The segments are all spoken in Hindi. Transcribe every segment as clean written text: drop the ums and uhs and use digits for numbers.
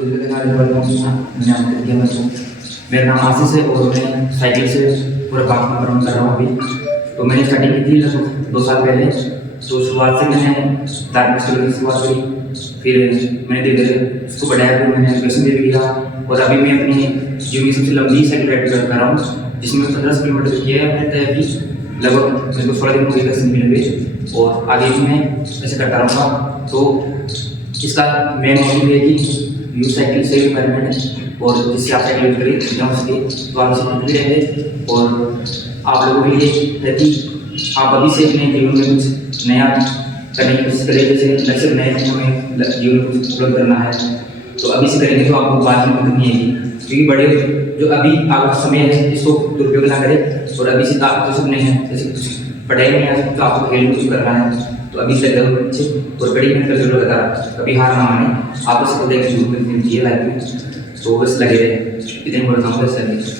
मैंने आपको दिया मेरा नाम आशीष है और मैं साइकिल से पूरा बाकी भ्रमण कर रहा हूँ अभी। तो मैंने स्टार्टिंग की थी लगभग 2 साल पहले। तो शुरुआत से मैंने धार्मिक स्कूल की शुरुआत करी, फिर मैंने धीरे धीरे उसको बढ़ाया, फिर मैंने एजुकेशन भी लिया और अभी मैं अपनी जीवन की सबसे लंबी साइकिल राइड कर रहा हूँ, जिसमें 15 किलोमीटर किया है मैंने तय अभी। लगभग मेरे को 16 दिन मुझे 10 दिन मिलेंगे और आगे भी मैं ऐसे करता रहूँगा। तो इसका मेन मोटिव है कि यूज साइकिल से एनवायरमेंट और जिससे आप साइकिल यूज करें जहाँ सके तो आप इसमें भी रहेंगे। और आप लोगों के लिए है कि आप अभी से अपने जीवन में कुछ नया करने की कोशिश करें, जैसे लक्ष्य नए हमें जीवन में कुछ उपलब्ध करना है तो अभी से करेंगे तो आपको बाद में दिक्कत नहीं आएगी। क्योंकि बड़े जो अभी आपका समय है इसको दुरुपयोग ना करें और अभी से आप जो सब नहीं है जैसे कुछ पढ़ाई में है तो आपको खेल कुछ करना है तो अभी से जरूर अच्छे और बड़ी मेहनत कर जरूर लगातार कभी हार ना माने। आप उसको देख जरूर मिलती है लाइफ में, तो बस लगे रहे इतने बोल रहा हूँ सर।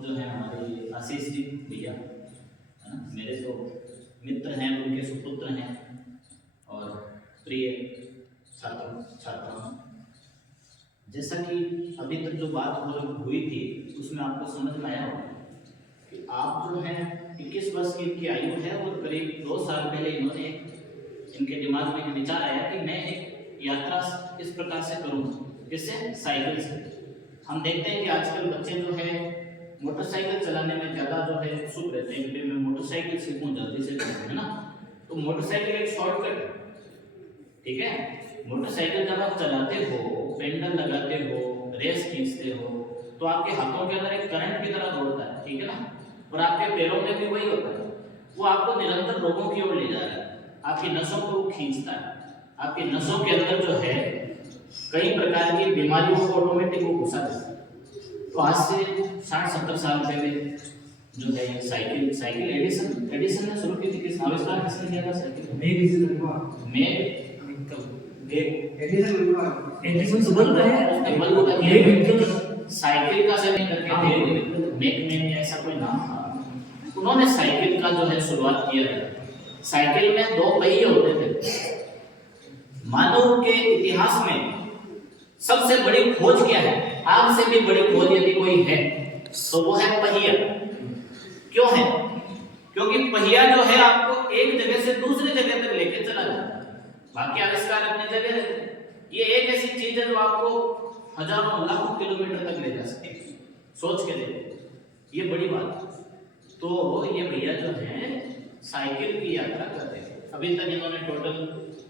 जो है हमारे आशीष जी भैया है ना, मेरे तो मित्र हैं, उनके सुपुत्र हैं और प्रिय छात्र। जैसा कि अभी तक जो बात हुई थी उसमें आपको समझ में आया होगा कि आप जो है 21 वर्ष की इनकी आयु है और करीब 2 साल पहले इन्होंने इनके दिमाग में विचार आया कि मैं एक यात्रा इस प्रकार से करूँ, जिससे साइकिल से। हम देखते हैं कि आजकल बच्चे जो है मोटरसाइकिल चलाने में ज़्यादा जो है उत्सुक रहते हैं कि मैं मोटरसाइकिल सीखूं जल्दी से, है ना। तो मोटरसाइकिल एक शॉर्टकट, ठीक है। मोटरसाइकिल जब आप चलाते हो, पेडल लगाते हो, रेस खींचते हो तो आपके हाथों के अंदर एक करंट की तरह दौड़ता है, ठीक है ना। और आपके पैरों में भी वही होता है, वो आपको निरंतर रोगों की ओर ले जा रहा है, आपकी नसों को खींचता है। आपकी नसों के अंदर जो है कई प्रकार की बीमारियों को ऑटोमेटिक वो घुसा देता है। तो आज से 60-70 साल पहले जो है साइकिल एडिसन ने शुरू की थी। किस आविष्कार किसने किया था साइकिल? एडिसन तो बल्ब है, उसने बल्ब का किया। साइकिल का से नहीं करके मेक ऐसा कोई नाम था, उन्होंने साइकिल का जो है शुरुआत किया है। साइकिल में 2 पहिए होते थे। मानव के इतिहास में सबसे बड़ी खोज क्या है? आग से भी बड़ी खोज यदि कोई है तो वो है पहिया। क्यों है? क्योंकि पहिया जो है आपको एक जगह से दूसरी जगह तक लेके चला जाता है, बाकी आविष्कार अपनी जगह रहते हैं। ये एक ऐसी चीज है जो आपको हजारों लाखों किलोमीटर तक ले जा सकती है। सोच के देखो, ये बड़ी बात। तो ये भैया जो है साइकिल की यात्रा करते थे। अभी तक इन्होंने टोटल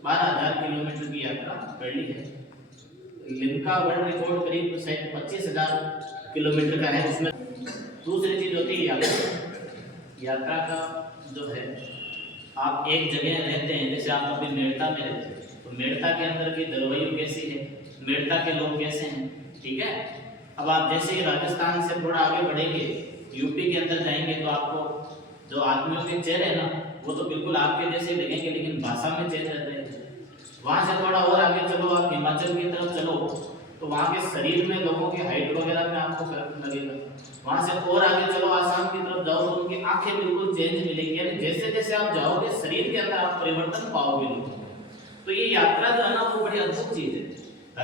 12,000 किलोमीटर की यात्रा कर ली है। इनका वर्ल्ड रिकॉर्ड करीब 25,000 किलोमीटर का है। उसमें दूसरी चीज होती है यात्रा का जो है, आप एक जगह रहते हैं, जैसे आप अभी मेड़ता में रहते हैं तो मेड़ता के अंदर की जलवायु कैसी है, मेड़ता के लोग कैसे हैं, ठीक है। अब आप जैसे ही राजस्थान से थोड़ा आगे बढ़ेंगे, यूपी के अंदर जाएंगे तो आपको जो आदमियों के चेहरे हैं ना वो तो बिल्कुल आपके जैसे लगेंगे, लेकिन भाषा में चेंज रहते हैं। वहाँ से थोड़ा और आगे चलो, आप हिमाचल की तरफ चलो तो वहाँ के शरीर में लोगों की हाइट वगैरह में आपको फर्क लगेगा। वहाँ से और आगे चलो, आसाम की तरफ जाओ तो उनकी आंखें बिल्कुल चेंज मिलेंगी। यानी जैसे जैसे आप जाओगे शरीर के अंदर आप परिवर्तन पाओगे लोगों। तो ये यात्रा जो है ना वो बड़ी अद्भुत चीज है।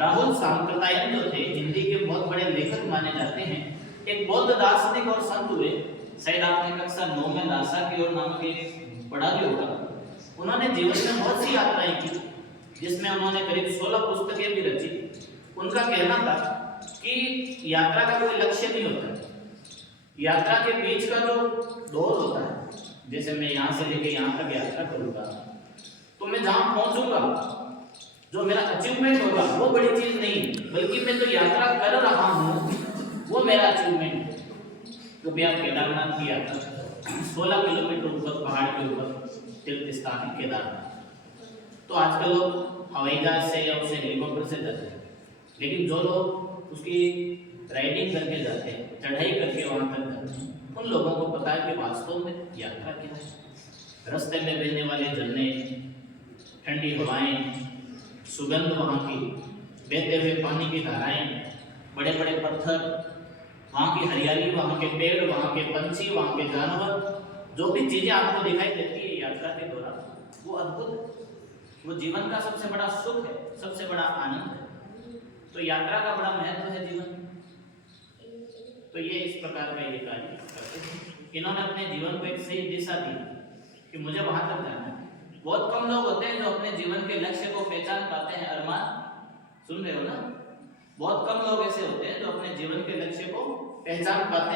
राहुल सांकृत्यायन जो थे हिंदी के बहुत बड़े लेखक माने जाते हैं, एक बौद्ध दार्शनिक और संत हुए। शायद आपने कक्षा 9 में दासा की ओर नामक एक पढ़ा भी होगा। उन्होंने जीवन में बहुत सी यात्राएं की, जिसमें उन्होंने करीब 16 पुस्तकें भी रची। उनका कहना था कि यात्रा का कोई लक्ष्य नहीं होता, यात्रा के बीच का जो दौर होता है, जैसे मैं यहाँ से लेके यहाँ तक यात्रा करूँगा तो मैं जहाँ पहुँचूंगा जो मेरा अचीवमेंट होगा वो बड़ी चीज नहीं, बल्कि मैं जो यात्रा कर रहा हूँ वो मेरा अचीवमेंट है। तो भी आप केदारनाथ की यात्रा 16 किलोमीटर ऊपर पहाड़ के ऊपर तीर्थ स्थान है केदारनाथ। तो आजकल लोग हवाई जहाज से या उसे हेलीकॉप्टर से जाते हैं, लेकिन जो लोग उसकी राइडिंग करके जाते हैं, चढ़ाई करके वहां तक जाते हैं, उन लोगों को पता है कि वास्तव में यात्रा क्या है। रास्ते में बहने वाले झरने, ठंडी हवाएं, सुगंध वहाँ की, बहते हुए पानी की धाराएं, बड़े बड़े पत्थर, वहाँ की हरियाली, वहाँ के पेड़, वहाँ के पंछी, वहाँ के जानवर, जो भी चीजें आपको दिखाई देती है यात्रा के दौरान वो अद्भुत है, वो जीवन का सबसे बड़ा सुख है, सबसे बड़ा आनंद है। तो यात्रा का बड़ा महत्व है जीवन में। तो ये इस प्रकार का ये कार्य करते हैं। इन्होंने अपने जीवन को एक सही दिशा दी कि मुझे वहां तक जाना है। बहुत कम लोग होते हैं जो अपने जीवन के लक्ष्य को पहचान पाते हैं। अरमान सुन रहे हो ना? बहुत कम लोग ऐसे होते हैं जो अपने जीवन के लक्ष्य को पहचान पाते हैं।